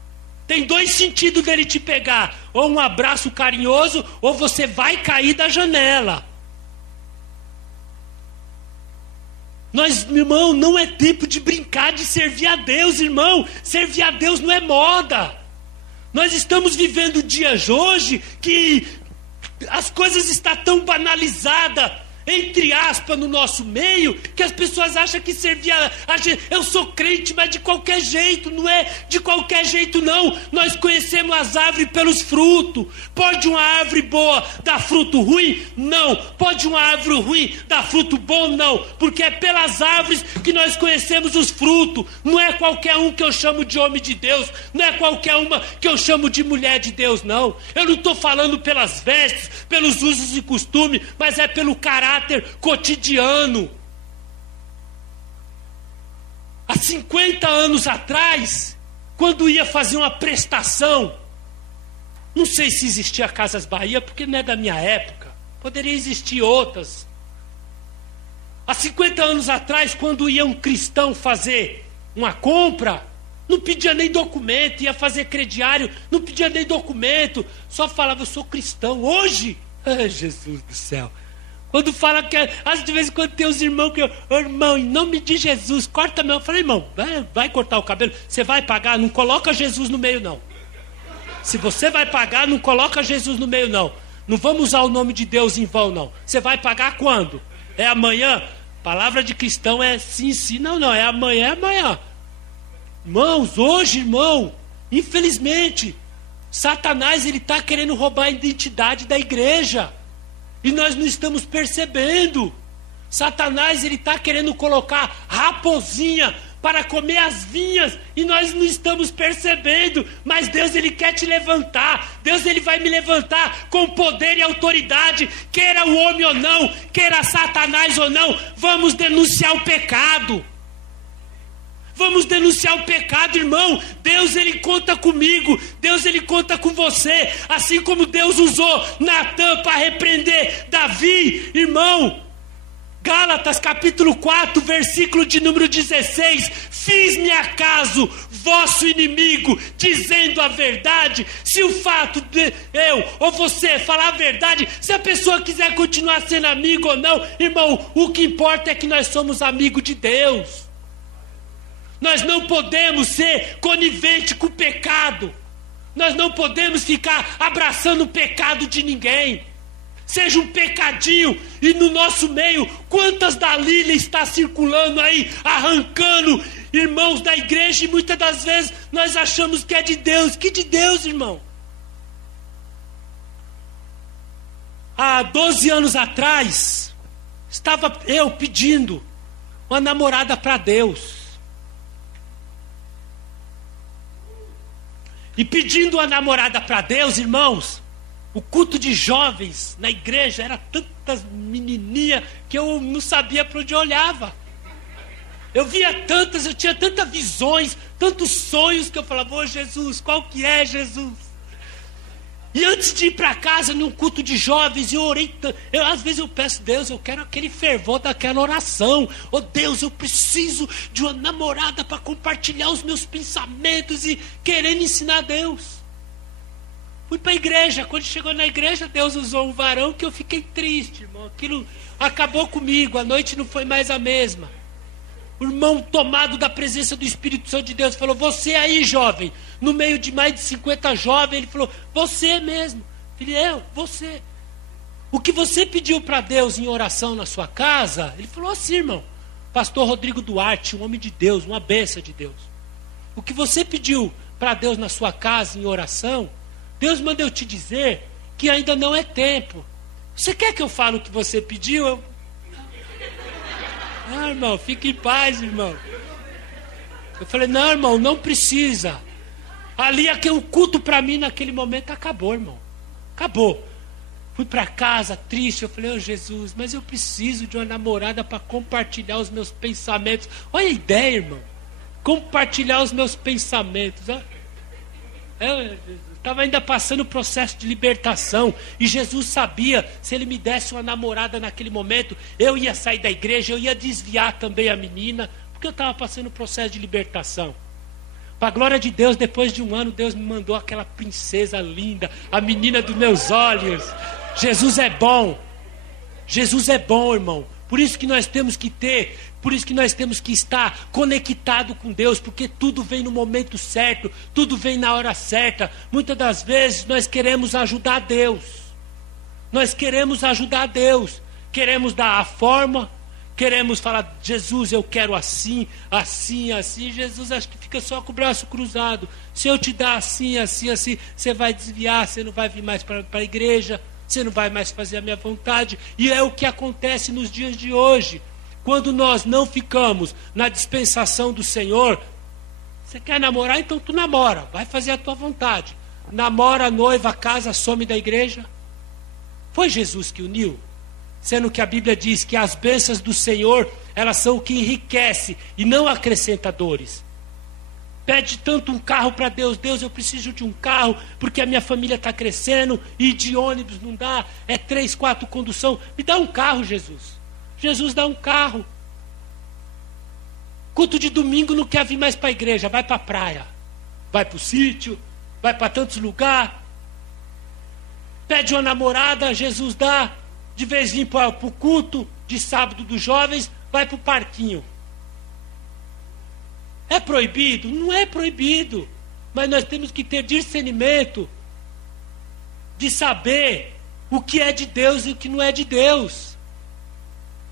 Tem dois sentidos dele te pegar: ou um abraço carinhoso, ou você vai cair da janela. Irmão, não é tempo de brincar de servir a Deus, irmão. Servir a Deus não é moda. Nós estamos vivendo dias hoje que as coisas estão tão banalizadas, entre aspas, no nosso meio, que as pessoas acham que servir a gente. Eu sou crente, mas de qualquer jeito. Não é de qualquer jeito, não. Nós conhecemos as árvores pelos frutos. Pode uma árvore boa dar fruto ruim? Não. Pode uma árvore ruim dar fruto bom? Não. Porque é pelas árvores que nós conhecemos os frutos. Não é qualquer um que eu chamo de homem de Deus. Não é qualquer uma que eu chamo de mulher de Deus, não. Eu não estou falando pelas vestes, pelos usos e costumes, mas é pelo caráter cotidiano. Há 50 anos atrás, quando ia fazer uma prestação, não sei se existia Casas Bahia, porque não é da minha época, poderia existir outras. Há 50 anos atrás, quando ia um cristão fazer uma compra, não pedia nem documento, ia fazer crediário, não pedia nem documento, só falava: eu sou cristão. Hoje, Jesus do céu, quando fala que, às vezes, quando tem os irmãos que irmão, em nome de Jesus, corta meu. Eu falei: irmão, vai cortar o cabelo, você vai pagar, não coloca Jesus no meio, não. Se você vai pagar, não coloca Jesus no meio, não. Não vamos usar o nome de Deus em vão, não. Você vai pagar quando? É amanhã? Palavra de cristão é sim, sim, não, é amanhã, é amanhã. Irmãos, hoje, irmão, infelizmente, Satanás, ele está querendo roubar a identidade da igreja. E nós não estamos percebendo. Satanás, ele está querendo colocar raposinha para comer as vinhas e nós não estamos percebendo. Mas Deus, Ele quer te levantar. Deus, Ele vai me levantar com poder e autoridade, queira o homem ou não, queira Satanás ou não. Vamos denunciar o pecado. Vamos denunciar o pecado, irmão. Deus, Ele conta comigo. Deus, Ele conta com você. Assim como Deus usou Natã para repreender Davi, irmão. Gálatas capítulo 4, versículo de número 16. Fiz-me acaso vosso inimigo, dizendo a verdade? Se o fato de eu ou você falar a verdade, se a pessoa quiser continuar sendo amigo ou não, irmão, o que importa é que nós somos amigos de Deus. Nós não podemos ser conivente com o pecado. Nós não podemos ficar abraçando o pecado de ninguém. Seja um pecadinho, e no nosso meio, quantas Dalila está circulando aí, arrancando irmãos da igreja, e muitas das vezes nós achamos que é de Deus. Que de Deus, irmão? Há 12 anos atrás, estava eu pedindo uma namorada para Deus. E pedindo uma namorada para Deus, irmãos, o culto de jovens na igreja era tantas menininhas que eu não sabia para onde eu olhava. Eu via tantas, eu tinha tantas visões, tantos sonhos que eu falava: ô Jesus, qual que é, Jesus? E antes de ir para casa, num culto de jovens, eu orei tanto. Às vezes eu peço: Deus, eu quero aquele fervor daquela oração. Oh Deus, eu preciso de uma namorada para compartilhar os meus pensamentos e querendo ensinar a Deus. Fui para a igreja. Quando chegou na igreja, Deus usou um varão que eu fiquei triste, irmão. Aquilo acabou comigo, a noite não foi mais a mesma. O irmão, tomado da presença do Espírito Santo de Deus, falou: você aí, jovem, no meio de mais de 50 jovens, ele falou: você mesmo. Filho, você. O que você pediu para Deus em oração na sua casa? Ele falou assim, irmão: pastor Rodrigo Duarte, um homem de Deus, uma bênção de Deus. O que você pediu para Deus na sua casa em oração, Deus manda eu te dizer que ainda não é tempo. Você quer que eu fale o que você pediu? Ah, irmão, fique em paz, irmão. Eu falei: não, irmão, não precisa. Ali, o culto para mim naquele momento acabou, irmão. Acabou. Fui para casa triste. Eu falei: ô Jesus, mas eu preciso de uma namorada para compartilhar os meus pensamentos. Olha a ideia, irmão. Compartilhar os meus pensamentos. Estava ainda passando o processo de libertação. E Jesus sabia, se Ele me desse uma namorada naquele momento, eu ia sair da igreja, eu ia desviar também a menina, porque eu estava passando o processo de libertação. Para a glória de Deus, depois de um ano, Deus me mandou aquela princesa linda, a menina dos meus olhos. Jesus é bom. Jesus é bom, irmão. Por isso que nós temos que ter, por isso que nós temos que estar conectado com Deus, porque tudo vem no momento certo, tudo vem na hora certa. Muitas das vezes nós queremos ajudar Deus. Nós queremos ajudar Deus. Queremos dar a forma, queremos falar: Jesus, eu quero assim, assim, assim. Jesus acho que fica só com o braço cruzado. Se eu te dar assim, assim, assim, você vai desviar, você não vai vir mais para a igreja. Você não vai mais fazer a minha vontade. E é o que acontece nos dias de hoje. Quando nós não ficamos na dispensação do Senhor. Você quer namorar? Então tu namora. Vai fazer a tua vontade. Namora, noiva, casa, some da igreja. Foi Jesus que uniu. Sendo que a Bíblia diz que as bênçãos do Senhor, elas são o que enriquece e não acrescenta dores. Pede tanto um carro para Deus: Deus, eu preciso de um carro, porque a minha família está crescendo, e de ônibus não dá, é 3, 4 condução. Me dá um carro, Jesus. Jesus dá um carro. Culto de domingo não quer vir mais para a igreja, vai para a praia, vai para o sítio, vai para tantos lugares. Pede uma namorada, Jesus dá. De vez em para o culto de sábado dos jovens, vai para o parquinho. É proibido? Não é proibido. Mas nós temos que ter discernimento de saber o que é de Deus e o que não é de Deus.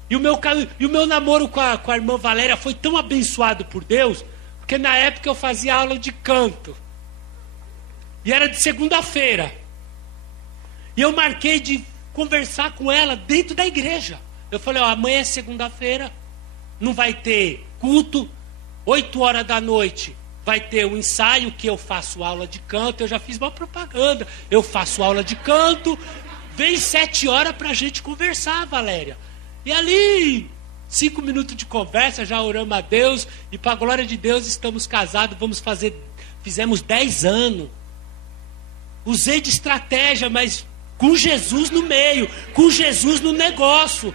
E o meu namoro com a irmã Valéria foi tão abençoado por Deus, porque na época eu fazia aula de canto. E era de segunda-feira. E eu marquei de conversar com ela dentro da igreja. Eu falei: ó, amanhã é segunda-feira, não vai ter culto. 8 horas da noite vai ter um ensaio que eu faço aula de canto. Eu já fiz uma propaganda. Eu faço aula de canto. Vem 7 horas para a gente conversar, Valéria. E ali, 5 minutos de conversa, já oramos a Deus. E para a glória de Deus estamos casados. Fizemos 10 anos. Usei de estratégia, mas com Jesus no meio, com Jesus no negócio.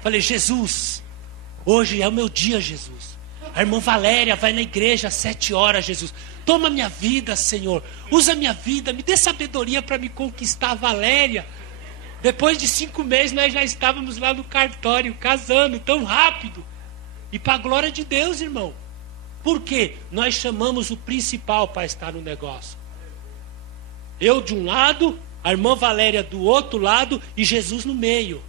Falei, Jesus, hoje é o meu dia, Jesus. A irmã Valéria vai na igreja às 7 horas, Jesus. Toma minha vida, Senhor. Usa minha vida, me dê sabedoria para me conquistar a Valéria. Depois de 5 meses, nós já estávamos lá no cartório, casando, tão rápido. E para a glória de Deus, irmão. Por quê? Nós chamamos o principal para estar no negócio. Eu de um lado, a irmã Valéria do outro lado e Jesus no meio.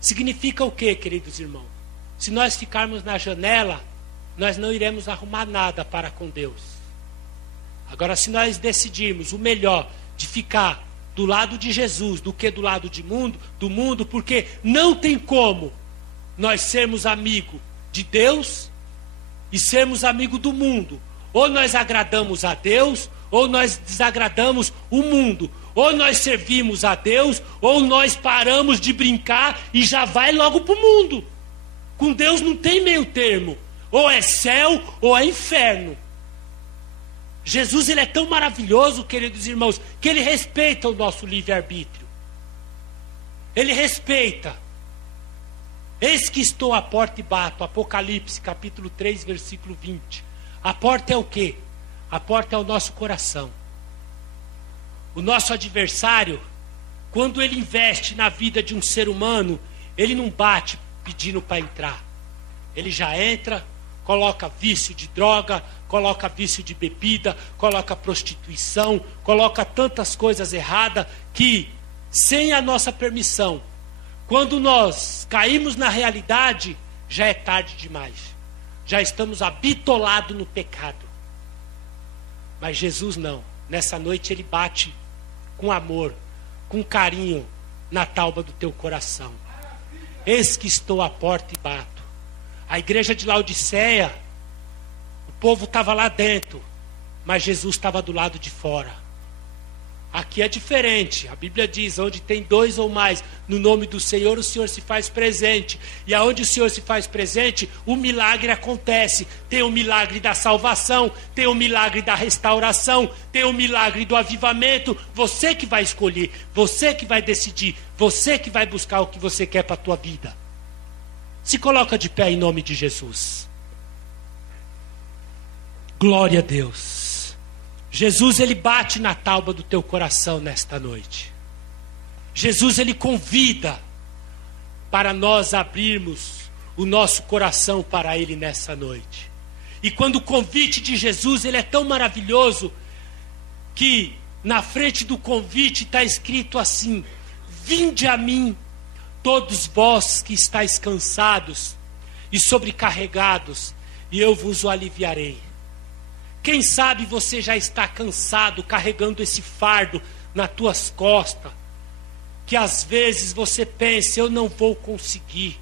Significa o quê, queridos irmãos? Se nós ficarmos na janela, nós não iremos arrumar nada para com Deus. Agora, se nós decidirmos o melhor de ficar do lado de Jesus do que do lado do mundo, porque não tem como nós sermos amigos de Deus e sermos amigos do mundo. Ou nós agradamos a Deus, ou nós desagradamos o mundo. Ou nós servimos a Deus, ou nós paramos de brincar e já vai logo para o mundo. Com Deus não tem meio termo. Ou é céu, ou é inferno. Jesus, ele é tão maravilhoso, queridos irmãos, que ele respeita o nosso livre-arbítrio. Ele respeita. Eis que estou à porta e bato. Apocalipse, capítulo 3, versículo 20. A porta é o quê? A porta é o nosso coração. O nosso adversário, quando ele investe na vida de um ser humano, ele não bate pedindo para entrar. Ele já entra, coloca vício de droga, coloca vício de bebida, coloca prostituição, coloca tantas coisas erradas que, sem a nossa permissão, quando nós caímos na realidade, já é tarde demais. Já estamos habitolados no pecado. Mas Jesus não. Nessa noite ele bate com amor, com carinho na tauba do teu coração. Eis que estou à porta e bato. A igreja de Laodiceia, o povo estava lá dentro, mas Jesus estava do lado de fora. Aqui é diferente. A Bíblia diz, onde tem 2 ou mais no nome do Senhor, o Senhor se faz presente. E aonde o Senhor se faz presente, o milagre acontece. Tem o milagre da salvação, tem o milagre da restauração, tem o milagre do avivamento. Você que vai escolher, você que vai decidir, você que vai buscar o que você quer para a tua vida. Se coloca de pé em nome de Jesus. Glória a Deus. Jesus, ele bate na tauba do teu coração nesta noite. Jesus, ele convida para nós abrirmos o nosso coração para ele nessa noite. E quando o convite de Jesus, ele é tão maravilhoso, que na frente do convite está escrito assim: vinde a mim, todos vós que estáis cansados e sobrecarregados, e eu vos o aliviarei. Quem sabe você já está cansado, carregando esse fardo nas tuas costas, que às vezes você pensa, eu não vou conseguir,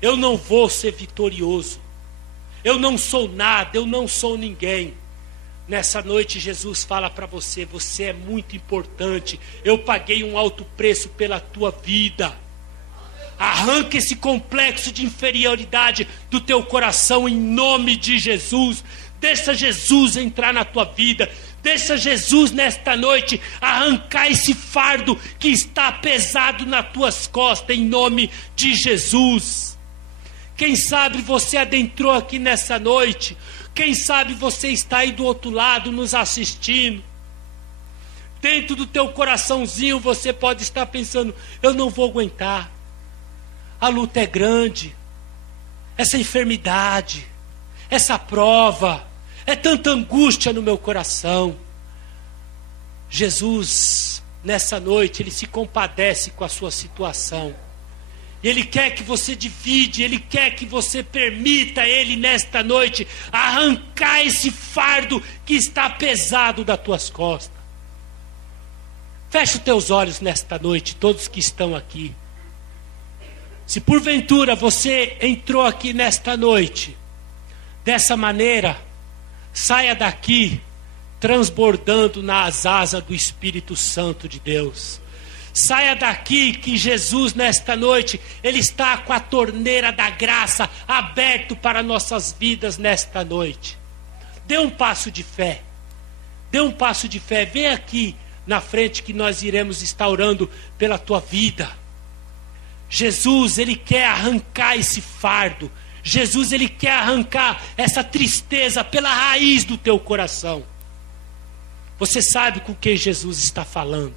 eu não vou ser vitorioso, eu não sou nada, eu não sou ninguém. Nessa noite Jesus fala para você, você é muito importante, eu paguei um alto preço pela tua vida. Arranca esse complexo de inferioridade do teu coração em nome de Jesus. Deixa Jesus entrar na tua vida. Deixa Jesus nesta noite arrancar esse fardo que está pesado nas tuas costas em nome de Jesus. Quem sabe você adentrou aqui nessa noite. Quem sabe você está aí do outro lado nos assistindo. Dentro do teu coraçãozinho você pode estar pensando, eu não vou aguentar. A luta é grande. Essa enfermidade, essa prova, é tanta angústia no meu coração. Jesus, nessa noite, ele se compadece com a sua situação. Ele quer que você divide, ele quer que você permita ele nesta noite arrancar esse fardo que está pesado das tuas costas. Fecha os teus olhos nesta noite, todos que estão aqui. Se porventura você entrou aqui nesta noite dessa maneira, saia daqui transbordando nas asas do Espírito Santo de Deus. Saia daqui que Jesus nesta noite, Ele está com a torneira da graça aberto para nossas vidas nesta noite. Dê um passo de fé. Dê um passo de fé. Vem aqui na frente que nós iremos estar orando pela tua vida. Jesus, Ele quer arrancar esse fardo. Jesus, Ele quer arrancar essa tristeza pela raiz do teu coração. Você sabe com quem Jesus está falando.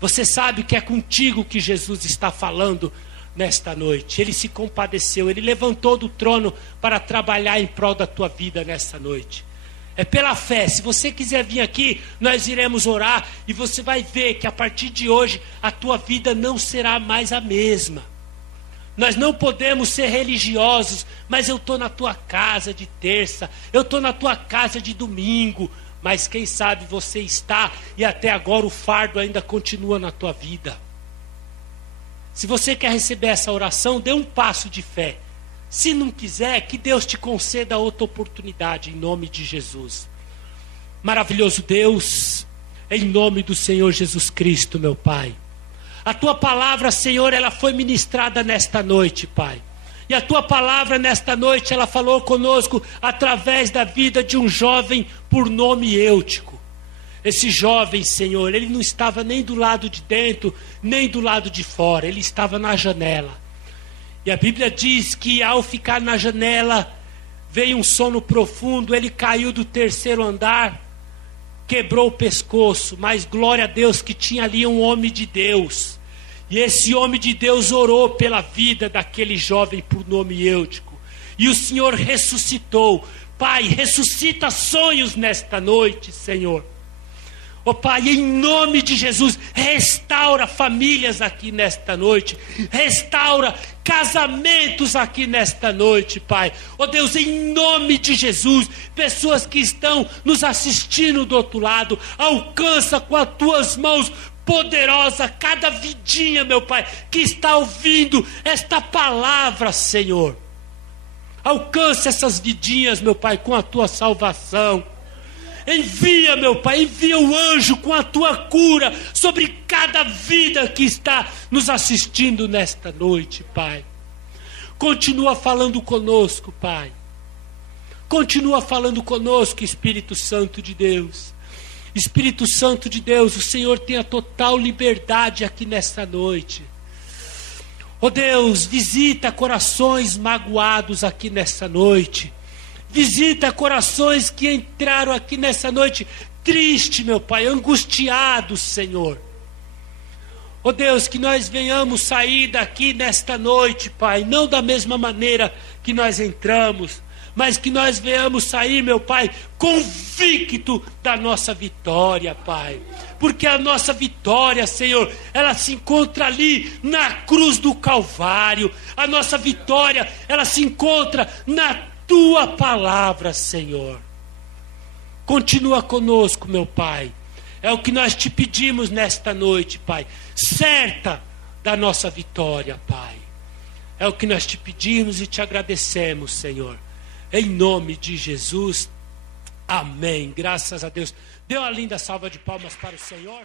Você sabe que é contigo que Jesus está falando nesta noite. Ele se compadeceu, Ele levantou do trono para trabalhar em prol da tua vida nesta noite. É pela fé. Se você quiser vir aqui, nós iremos orar e você vai ver que a partir de hoje a tua vida não será mais a mesma. Nós não podemos ser religiosos, mas eu estou na tua casa de terça, eu estou na tua casa de domingo, mas quem sabe você está e até agora o fardo ainda continua na tua vida. Se você quer receber essa oração, dê um passo de fé. Se não quiser, que Deus te conceda outra oportunidade, em nome de Jesus. Maravilhoso Deus, em nome do Senhor Jesus Cristo, meu Pai. A tua palavra, Senhor, ela foi ministrada nesta noite, Pai. E a tua palavra nesta noite, ela falou conosco através da vida de um jovem por nome Eutico. Esse jovem, Senhor, ele não estava nem do lado de dentro, nem do lado de fora. Ele estava na janela. E a Bíblia diz que ao ficar na janela, veio um sono profundo, ele caiu do terceiro andar, quebrou o pescoço, mas glória a Deus que tinha ali um homem de Deus. E esse homem de Deus orou pela vida daquele jovem por nome Eutico. E o Senhor ressuscitou. Pai, ressuscita sonhos nesta noite, Senhor. Ó Pai, em nome de Jesus, restaura famílias aqui nesta noite. Restaura casamentos aqui nesta noite, Pai. Ó Deus, em nome de Jesus, pessoas que estão nos assistindo do outro lado, alcança com as tuas mãos poderosa cada vidinha, meu Pai, que está ouvindo esta palavra, Senhor. Alcança essas vidinhas, meu Pai, com a tua salvação. Envia, meu Pai, envia o anjo com a tua cura sobre cada vida que está nos assistindo nesta noite, Pai. Continua falando conosco, Pai. Continua falando conosco, Espírito Santo de Deus. Espírito Santo de Deus, o Senhor tem a total liberdade aqui nesta noite. Oh Deus, visita corações magoados aqui nesta noite. Visita corações que entraram aqui nessa noite triste, meu Pai, angustiados, Senhor. Oh Deus, que nós venhamos sair daqui nesta noite, Pai, não da mesma maneira que nós entramos, mas que nós venhamos sair, meu Pai, convicto da nossa vitória, Pai. Porque a nossa vitória, Senhor, ela se encontra ali na cruz do Calvário. A nossa vitória, ela se encontra na tua palavra, Senhor. Continua conosco, meu Pai. É o que nós te pedimos nesta noite, Pai. Certa da nossa vitória, Pai. É o que nós te pedimos e te agradecemos, Senhor. Em nome de Jesus. Amém. Graças a Deus. Dê uma linda salva de palmas para o Senhor.